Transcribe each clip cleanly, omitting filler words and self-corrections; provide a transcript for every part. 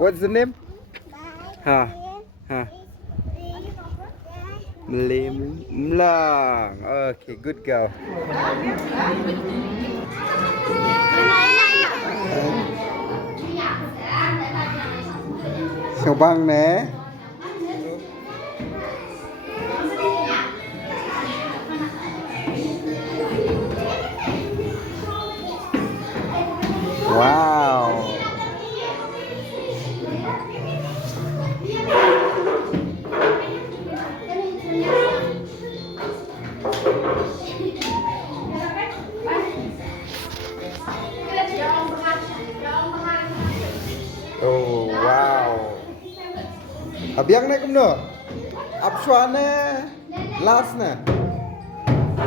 What's the name? Ha. Ha. Mlang. Okay, good girl. Sao băng nè. Wow. Oh wow. Abiang naik kumno. Apswana last na.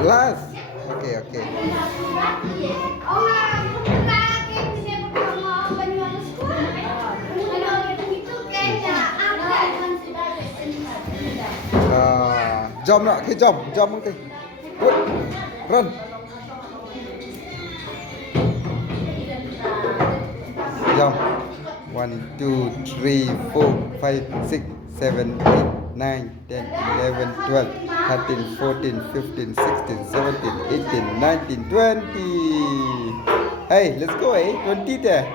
Last. Okay, okay. Jump nak, okay, jump okay. Good. Run. Jump. 1, 2, 3, 4, 5, 6, 7, 8, 9, 10, 11, 12, 13, 14, 15, 16, 17, 18, 19, 20. Hey, let's go, 20 there.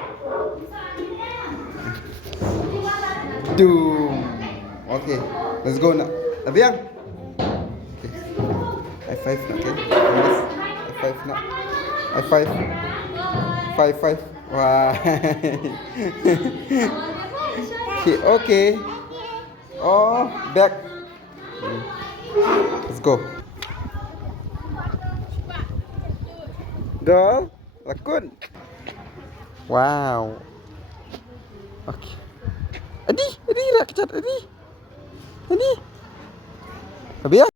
Doom. Okay, let's go now. Abiang. Okay. High five now, okay? High five now. High five. Five. Wow. Okay. Oh, back. Let's go. Girl, lakon. Wow. Okay. Adi, rak cat, adi. Abiang.